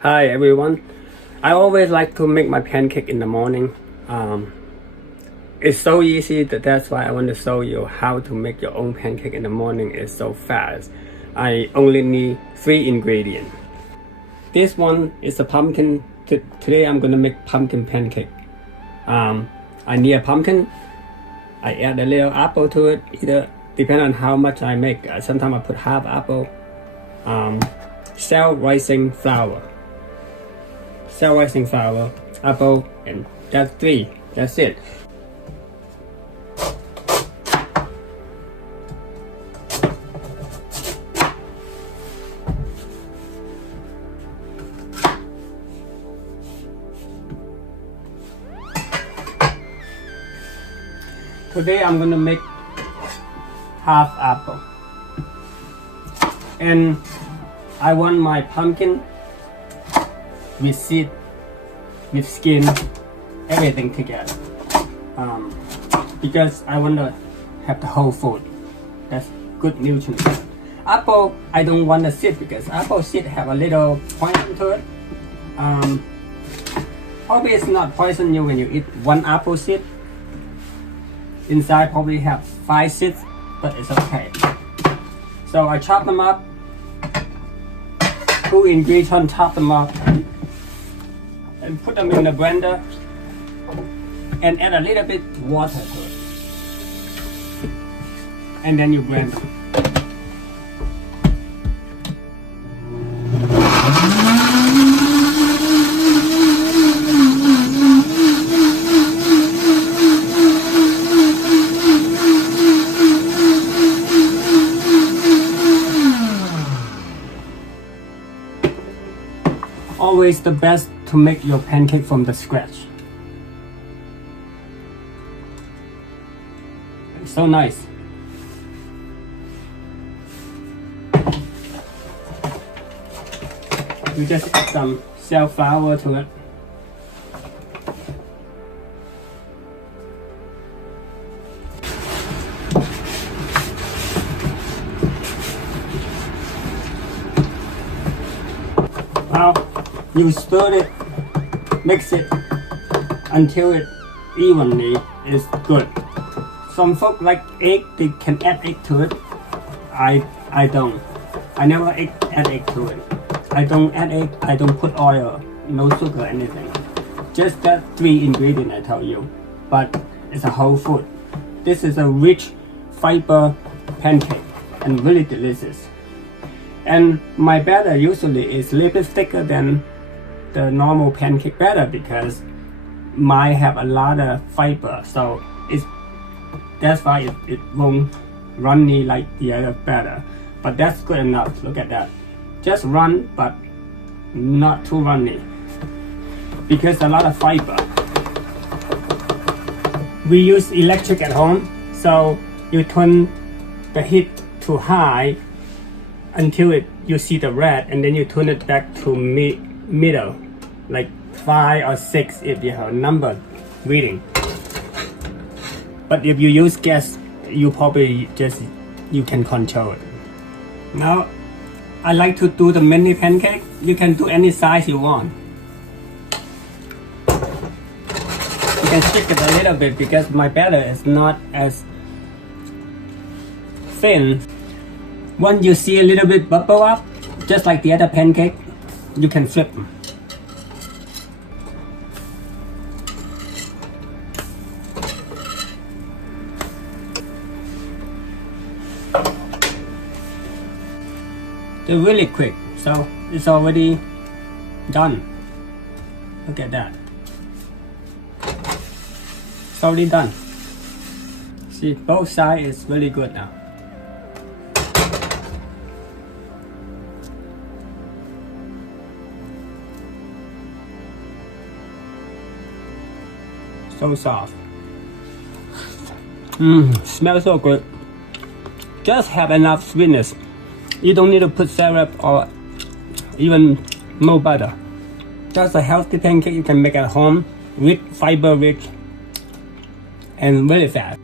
Hi everyone. I always like to make my pancake in the morning. It's so easy that's why I want to show you how to make your own pancake in the morning. It's so fast. I only need 3 ingredients. This one is a pumpkin. Today I'm gonna make pumpkin pancake. I need a pumpkin. I add a little apple to it, either depending on how much I make. Sometimes I put half apple. Self-rising flour, apple, and that's 3. That's it. Today I'm gonna make half apple, and I want my pumpkin with seed, with skin, everything together. Because I want to have the whole food. That's good nutrients. Apple, I don't want the seed because apple seed have a little poison to it. Probably it's not poison you when you eat 1 apple seed. Inside probably have 5 seeds, but it's okay. So I chop them up. 2 ingredients, chop them up and put them in the blender and add a little bit water to it, and then you blend them. Always the best to make your pancake from the scratch. It's so nice. You just add some flour to it. Now you stir it, mix it until it evenly is good. Some folk like egg, they can add egg to it. I don't. I never add egg to it. I don't add egg, I don't put oil, no sugar, anything. Just that 3 ingredients I tell you. But it's a whole food. This is a rich fiber pancake and really delicious. And my batter usually is a little bit thicker than the normal pancake batter because mine have a lot of fiber, so that's why it won't runny like the other batter. But that's good enough. Look at that. Just run, but not too runny because a lot of fiber. We use electric at home, so you turn the heat to high until you see the red, and then you turn it back to middle, like 5 or 6 if you have a number reading. But if you use gas, you probably you can control it. Now I like to do the mini pancake. You can do any size you want. You can stick it a little bit because my batter is not as thin. Once you see a little bit bubble up, just like the other pancake, you can flip them. They're really quick, so it's already done. Look at that. It's already done. See, both sides is really good now. So soft. Smells so good. Just have enough sweetness. You don't need to put syrup or even no butter. Just a healthy pancake you can make at home with fiber rich and really fast.